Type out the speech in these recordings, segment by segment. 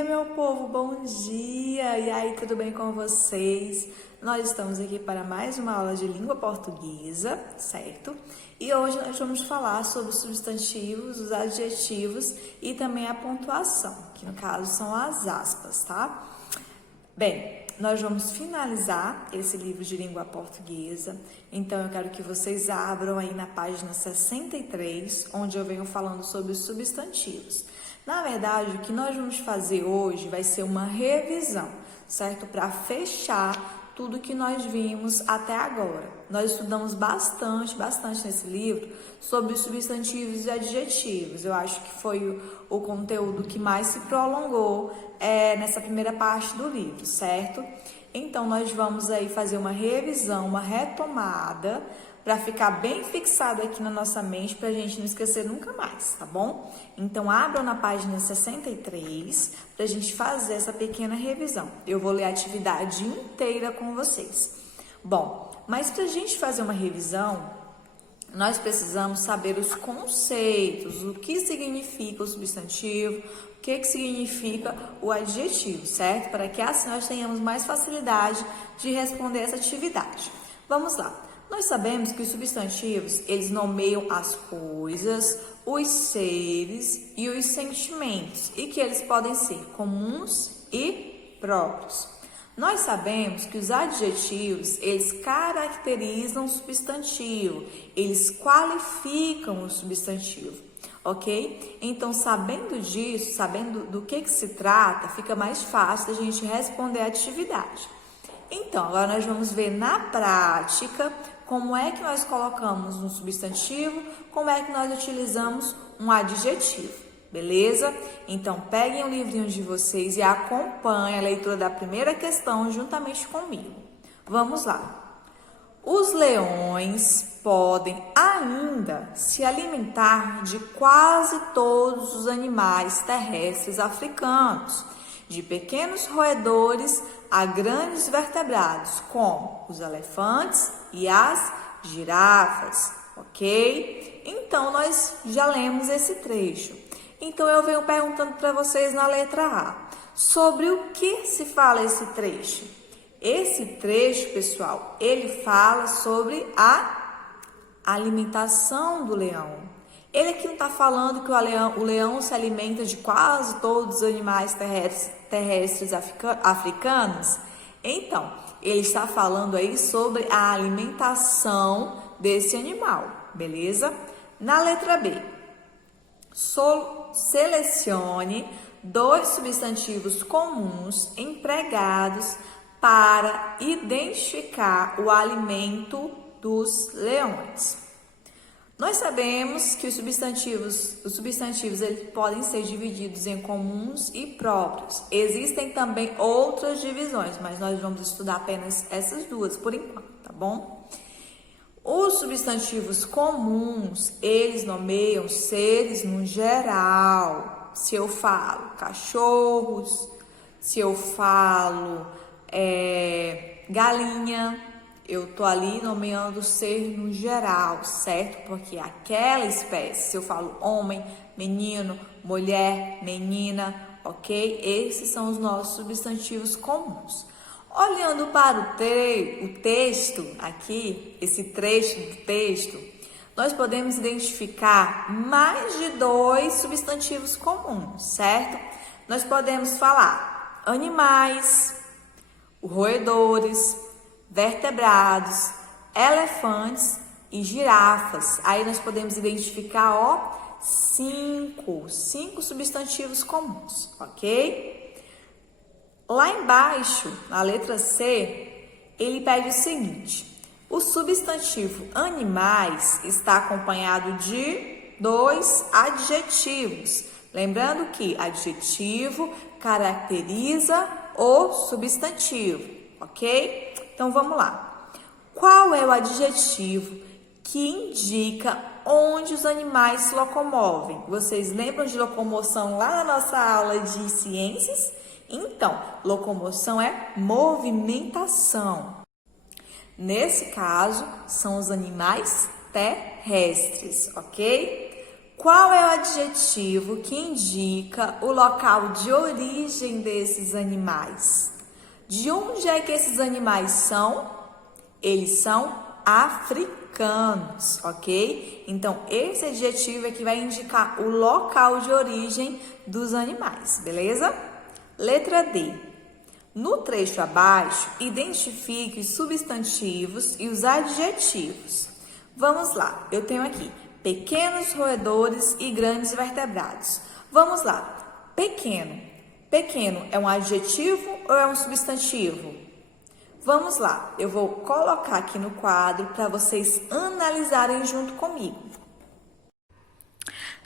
dia, meu povo, bom dia! E aí, tudo bem com vocês? Nós estamos aqui para mais uma aula de língua portuguesa, certo? E hoje nós vamos falar sobre os substantivos, os adjetivos e também a pontuação, que no caso são as aspas, tá? Bem, nós vamos finalizar esse livro de língua portuguesa, então eu quero que vocês abram aí na página 63, onde eu venho falando sobre os substantivos. Na verdade, o que nós vamos fazer hoje vai ser uma revisão, certo? Para fechar tudo que nós vimos até agora. Nós estudamos bastante nesse livro sobre os substantivos e adjetivos. Eu acho que foi o conteúdo que mais se prolongou nessa primeira parte do livro, certo? Então, nós vamos aí fazer uma revisão, uma retomada, para ficar bem fixado aqui na nossa mente, para a gente não esquecer nunca mais, tá bom? Então, abram na página 63 para a gente fazer essa pequena revisão. Eu vou ler a atividade inteira com vocês. Bom, mas para a gente fazer uma revisão, nós precisamos saber os conceitos, o que significa o substantivo, o que significa o adjetivo, certo? Para que assim nós tenhamos mais facilidade de responder essa atividade. Vamos lá. Nós sabemos que os substantivos, eles nomeiam as coisas, os seres e os sentimentos, e que eles podem ser comuns e próprios. Nós sabemos que os adjetivos, eles caracterizam o substantivo, eles qualificam o substantivo, ok? Então, sabendo disso, sabendo do que se trata, fica mais fácil da gente responder a atividade. Então, agora nós vamos ver na prática como é que nós colocamos um substantivo, como é que nós utilizamos um adjetivo, beleza? Então, peguem o livrinho de vocês e acompanhem a leitura da primeira questão juntamente comigo. Vamos lá. Os leões podem ainda se alimentar de quase todos os animais terrestres africanos, de pequenos roedores a grandes vertebrados, como os elefantes e as girafas, ok? Então, nós já lemos esse trecho. Então, eu venho perguntando para vocês na letra A, sobre o que se fala esse trecho? Esse trecho, pessoal, ele fala sobre a alimentação do leão. Ele aqui não está falando que o leão se alimenta de quase todos os animais terrestres africanos? Então, ele está falando aí sobre a alimentação desse animal, beleza? Na letra B, selecione dois substantivos comuns empregados para identificar o alimento dos leões. Nós sabemos que os substantivos eles podem ser divididos em comuns e próprios. Existem também outras divisões, mas nós vamos estudar apenas essas duas por enquanto, tá bom? Os substantivos comuns, eles nomeiam seres no geral. Se eu falo cachorros, se eu falo galinha, eu tô ali nomeando o ser no geral, certo? Porque aquela espécie, se eu falo homem, menino, mulher, menina, ok? Esses são os nossos substantivos comuns. Olhando para o texto aqui, esse trecho do texto, nós podemos identificar mais de dois substantivos comuns, certo? Nós podemos falar animais, roedores, vertebrados, elefantes e girafas. Aí nós podemos identificar, cinco substantivos comuns, ok? Lá embaixo, na letra C, ele pede o seguinte: o substantivo animais está acompanhado de dois adjetivos. Lembrando que adjetivo caracteriza o substantivo, ok? Então, vamos lá. Qual é o adjetivo que indica onde os animais se locomovem? Vocês lembram de locomoção lá na nossa aula de ciências? Então, locomoção é movimentação. Nesse caso, são os animais terrestres, ok? Qual é o adjetivo que indica o local de origem desses animais? De onde é que esses animais são? Eles são africanos, ok? Então, esse adjetivo é que vai indicar o local de origem dos animais, beleza? Letra D. No trecho abaixo, identifique os substantivos e os adjetivos. Vamos lá, eu tenho aqui pequenos roedores e grandes vertebrados. Vamos lá, pequeno. Pequeno é um adjetivo ou é um substantivo? Vamos lá, eu vou colocar aqui no quadro para vocês analisarem junto comigo.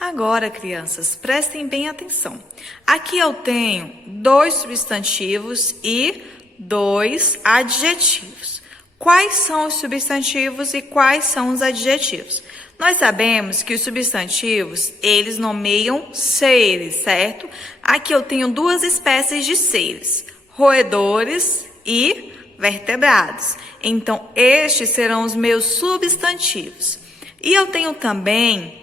Agora, crianças, prestem bem atenção. Aqui eu tenho 2 substantivos e 2 adjetivos. Quais são os substantivos e quais são os adjetivos? Nós sabemos que os substantivos, eles nomeiam seres, certo? Aqui eu tenho 2 espécies de seres, roedores e vertebrados. Então, estes serão os meus substantivos. E eu tenho também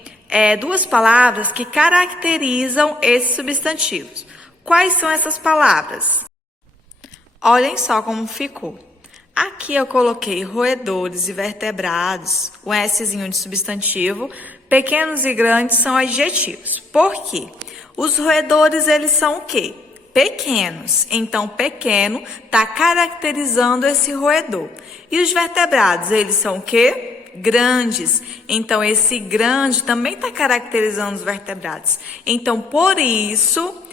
2 palavras que caracterizam esses substantivos. Quais são essas palavras? Olhem só como ficou. Aqui eu coloquei roedores e vertebrados, o Szinho de substantivo, pequenos e grandes são adjetivos. Por quê? Os roedores, eles são o quê? Pequenos. Então, pequeno está caracterizando esse roedor. E os vertebrados, eles são o quê? Grandes. Então, esse grande também está caracterizando os vertebrados. Então, por isso,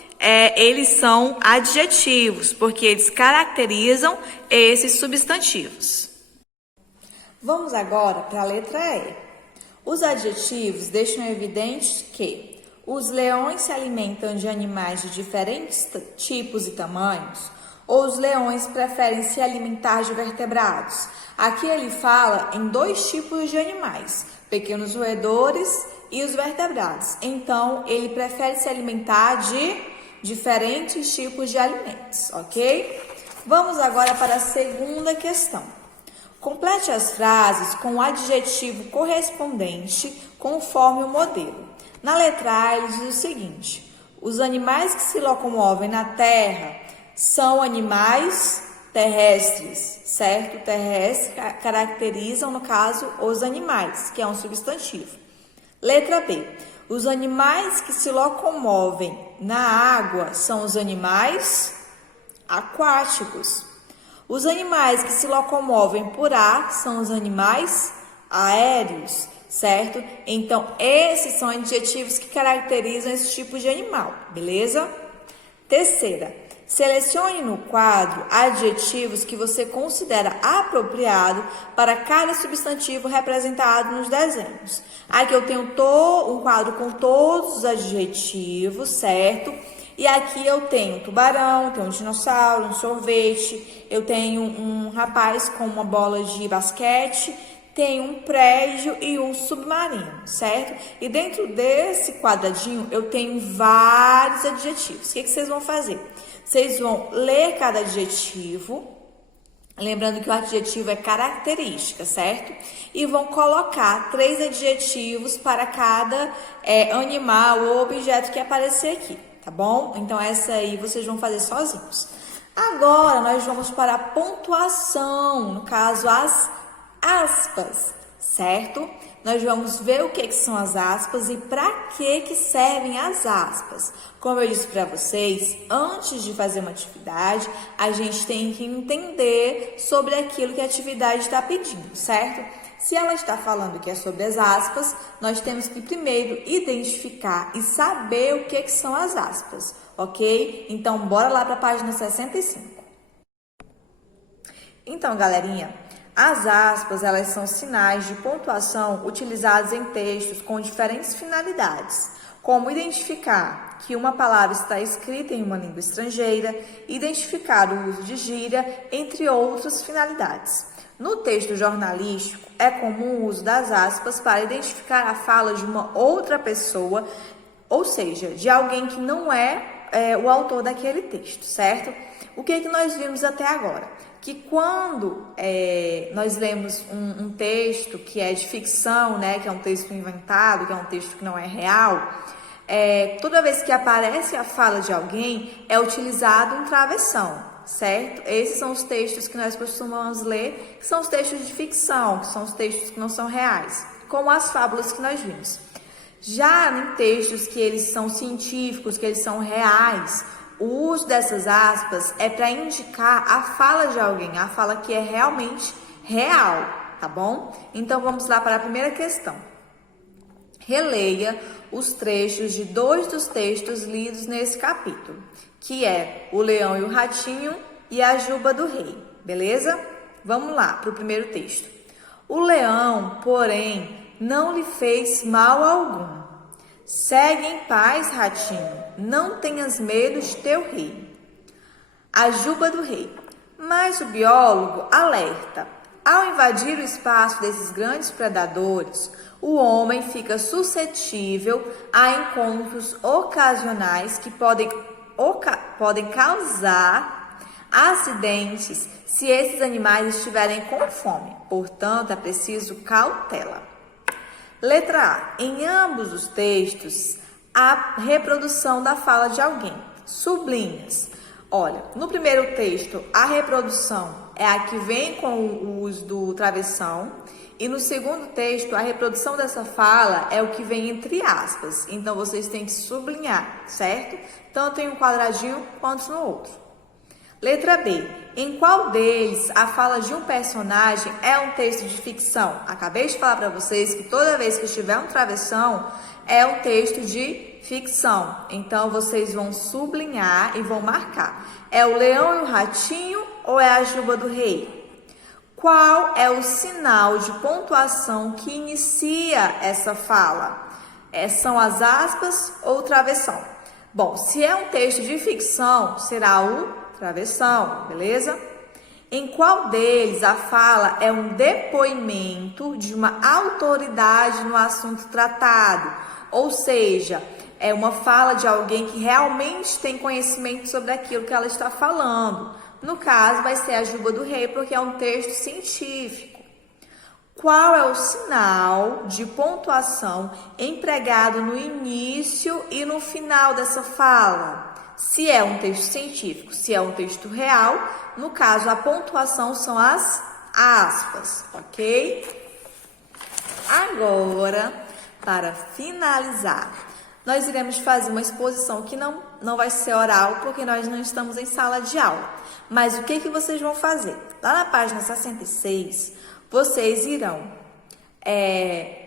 eles são adjetivos, porque eles caracterizam esses substantivos. Vamos agora para a letra E. Os adjetivos deixam evidente que os leões se alimentam de animais de diferentes tipos e tamanhos, ou os leões preferem se alimentar de vertebrados. Aqui ele fala em 2 tipos de animais, pequenos roedores e os vertebrados. Então, ele prefere se alimentar de diferentes tipos de alimentos, ok? Vamos agora para a segunda questão. Complete as frases com o adjetivo correspondente conforme o modelo. Na letra A, ele diz o seguinte: os animais que se locomovem na terra são animais terrestres, certo? Terrestres caracterizam, no caso, os animais, que é um substantivo. Letra B. Os animais que se locomovem na água são os animais aquáticos. Os animais que se locomovem por ar são os animais aéreos, certo? Então, esses são adjetivos que caracterizam esse tipo de animal, beleza? Terceira, selecione no quadro adjetivos que você considera apropriado para cada substantivo representado nos desenhos. Aqui eu tenho um quadro com todos os adjetivos, certo? E aqui eu tenho um tubarão, tenho um dinossauro, um sorvete, eu tenho um rapaz com uma bola de basquete, tenho um prédio e um submarino, certo? E dentro desse quadradinho eu tenho vários adjetivos. O que vocês vão fazer? Vocês vão ler cada adjetivo, lembrando que o adjetivo é característica, certo? E vão colocar 3 adjetivos para cada animal ou objeto que aparecer aqui, tá bom? Então, essa aí vocês vão fazer sozinhos. Agora, nós vamos para a pontuação, no caso, as aspas, certo? Nós vamos ver o que são as aspas e para que servem as aspas. Como eu disse para vocês, antes de fazer uma atividade, a gente tem que entender sobre aquilo que a atividade está pedindo, certo? Se ela está falando que é sobre as aspas, nós temos que primeiro identificar e saber o que são as aspas, ok? Então, bora lá para a página 65. Então, galerinha, as aspas, elas são sinais de pontuação utilizados em textos com diferentes finalidades, como identificar que uma palavra está escrita em uma língua estrangeira, identificar o uso de gíria, entre outras finalidades. No texto jornalístico, é comum o uso das aspas para identificar a fala de uma outra pessoa, ou seja, de alguém que não é o autor daquele texto, certo? O que nós vimos até agora? que quando nós lemos um texto que é de ficção, né, que é um texto inventado, que é um texto que não é real, toda vez que aparece a fala de alguém, é utilizado um travessão, certo? Esses são os textos que nós costumamos ler, que são os textos de ficção, que são os textos que não são reais, como as fábulas que nós vimos. Já em textos que eles são científicos, que eles são reais, o uso dessas aspas é para indicar a fala de alguém, a fala que é realmente real, tá bom? Então vamos lá para a primeira questão. Releia os trechos de 2 dos textos lidos nesse capítulo, que é O Leão e o Ratinho e A Juba do Rei, beleza? Vamos lá para o primeiro texto. O leão, porém, não lhe fez mal algum. Segue em paz, ratinho, não tenhas medo de teu rei. A Juba do Rei. Mas o biólogo alerta. Ao invadir o espaço desses grandes predadores, o homem fica suscetível a encontros ocasionais que podem causar acidentes se esses animais estiverem com fome. Portanto, é preciso cautela. Letra A. Em ambos os textos, há reprodução da fala de alguém. Sublinhas. Olha, no primeiro texto, a reprodução é a que vem com o uso do travessão. E no segundo texto, a reprodução dessa fala é o que vem entre aspas. Então, vocês têm que sublinhar, certo? Tanto em um quadradinho quanto no outro. Letra B. Em qual deles a fala de um personagem é um texto de ficção? Acabei de falar para vocês que toda vez que tiver um travessão, é um texto de ficção. Então, vocês vão sublinhar e vão marcar. É o Leão e o Ratinho ou é a Juba do Rei? Qual é o sinal de pontuação que inicia essa fala? São as aspas ou o travessão? Bom, se é um texto de ficção, será o travessão, beleza? Em qual deles a fala é um depoimento de uma autoridade no assunto tratado? Ou seja, é uma fala de alguém que realmente tem conhecimento sobre aquilo que ela está falando. No caso, vai ser a Juba do Rei, porque é um texto científico. Qual é o sinal de pontuação empregado no início e no final dessa fala? Se é um texto científico, se é um texto real, no caso a pontuação são as aspas, ok? Agora, para finalizar, nós iremos fazer uma exposição que não vai ser oral, porque nós não estamos em sala de aula. Mas o que vocês vão fazer? Lá na página 66, vocês irão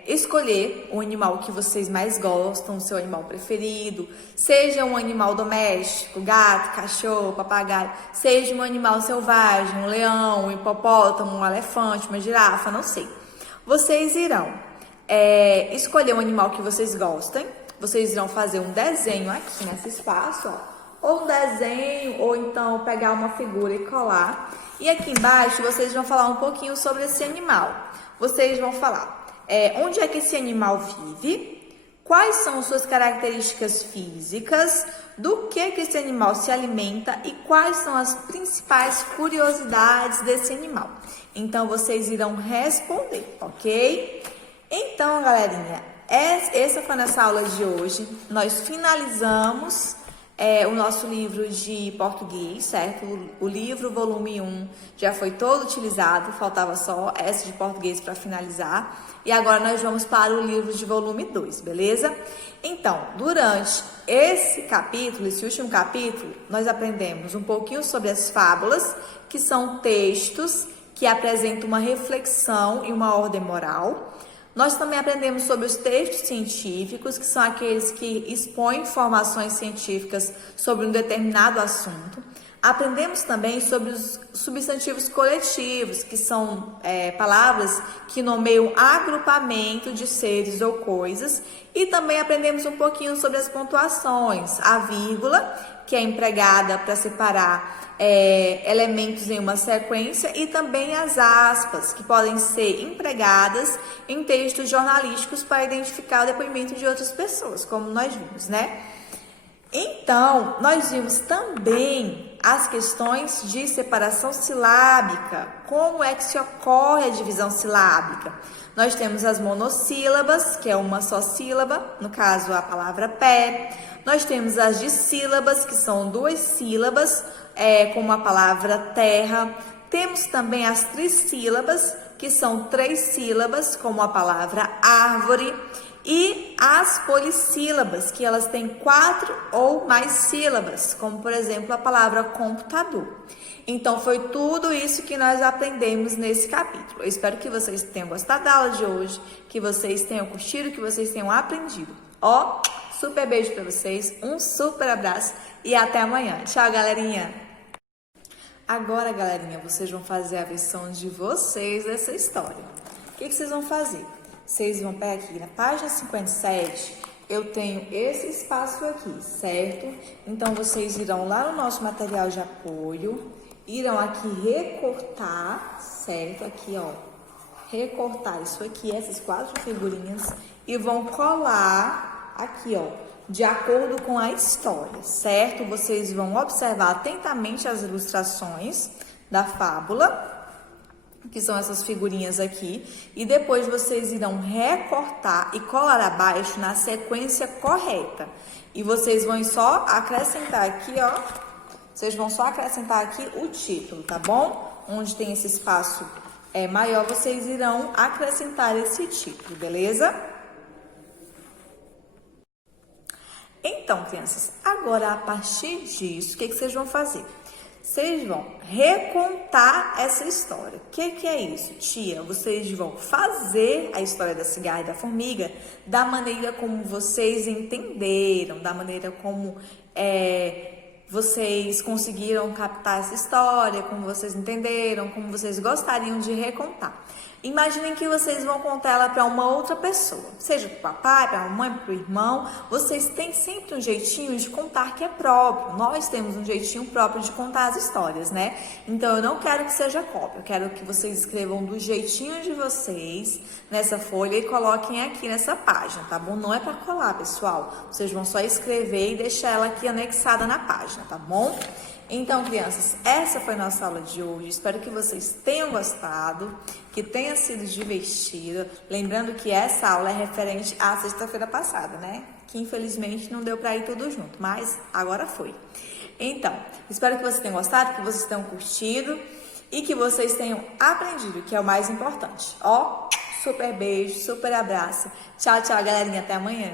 escolher o animal que vocês mais gostam, o seu animal preferido, seja um animal doméstico, gato, cachorro, papagaio, seja um animal selvagem, um leão, um hipopótamo, um elefante, uma girafa, não sei. Vocês irão escolher um animal que vocês gostem, vocês irão fazer um desenho aqui nesse espaço, ó, ou um desenho, ou então pegar uma figura e colar. E aqui embaixo vocês vão falar um pouquinho sobre esse animal. Vocês vão falar onde é que esse animal vive, quais são suas características físicas, do que esse animal se alimenta e quais são as principais curiosidades desse animal. Então, vocês irão responder, ok? Então, galerinha, essa foi a nossa aula de hoje. Nós finalizamos o nosso livro de português, certo? O livro, volume 1, já foi todo utilizado, faltava só essa de português para finalizar. E agora nós vamos para o livro de volume 2, beleza? Então, durante esse capítulo, esse último capítulo, nós aprendemos um pouquinho sobre as fábulas, que são textos que apresentam uma reflexão e uma ordem moral. Nós também aprendemos sobre os textos científicos, que são aqueles que expõem informações científicas sobre um determinado assunto. Aprendemos também sobre os substantivos coletivos, que são palavras que nomeiam agrupamento de seres ou coisas. E também aprendemos um pouquinho sobre as pontuações, a vírgula, que é empregada para separar elementos em uma sequência, e também as aspas, que podem ser empregadas em textos jornalísticos para identificar o depoimento de outras pessoas, como nós vimos, né? Então, nós vimos também as questões de separação silábica. Como é que se ocorre a divisão silábica? Nós temos as monossílabas, que é uma só sílaba, no caso a palavra pé. Nós temos as dissílabas, que são duas sílabas, como a palavra terra. Temos também as trissílabas, que são três sílabas, como a palavra árvore. E as polissílabas, que elas têm 4 ou mais sílabas, como por exemplo a palavra computador. Então foi tudo isso que nós aprendemos nesse capítulo. Eu espero que vocês tenham gostado da aula de hoje, que vocês tenham curtido, que vocês tenham aprendido. Ó, super beijo para vocês, um super abraço e até amanhã. Tchau, galerinha! Agora, galerinha, vocês vão fazer a versão de vocês dessa história. O que vocês vão fazer? Vocês vão pegar aqui na página 57, eu tenho esse espaço aqui, certo? Então, vocês irão lá no nosso material de apoio, irão aqui recortar, certo? Aqui, ó, recortar isso aqui, essas 4 figurinhas, e vão colar aqui, ó, de acordo com a história, certo? Vocês vão observar atentamente as ilustrações da fábula, que são essas figurinhas aqui, e depois vocês irão recortar e colar abaixo na sequência correta. E vocês vão só acrescentar aqui, ó, vocês vão só acrescentar aqui o título, tá bom? Onde tem esse espaço maior, vocês irão acrescentar esse título, beleza? Então, crianças, agora a partir disso, o que vocês vão fazer? Vocês vão recontar essa história. O que é isso, tia? Vocês vão fazer a história da cigarra e da formiga da maneira como vocês entenderam, da maneira como vocês conseguiram captar essa história, como vocês entenderam, como vocês gostariam de recontar. Imaginem que vocês vão contar ela para uma outra pessoa, seja para o papai, para a mamãe, para o irmão. Vocês têm sempre um jeitinho de contar que é próprio. Nós temos um jeitinho próprio de contar as histórias, né? Então, eu não quero que seja cópia. Eu quero que vocês escrevam do jeitinho de vocês nessa folha e coloquem aqui nessa página, tá bom? Não é para colar, pessoal. Vocês vão só escrever e deixar ela aqui anexada na página, tá bom? Então, crianças, essa foi a nossa aula de hoje. Espero que vocês tenham gostado, que tenha sido divertida. Lembrando que essa aula é referente à sexta-feira passada, né? Que infelizmente não deu para ir tudo junto, mas agora foi. Então, espero que vocês tenham gostado, que vocês tenham curtido e que vocês tenham aprendido, que é o mais importante. Ó, super beijo, super abraço. Tchau, tchau, galerinha. Até amanhã.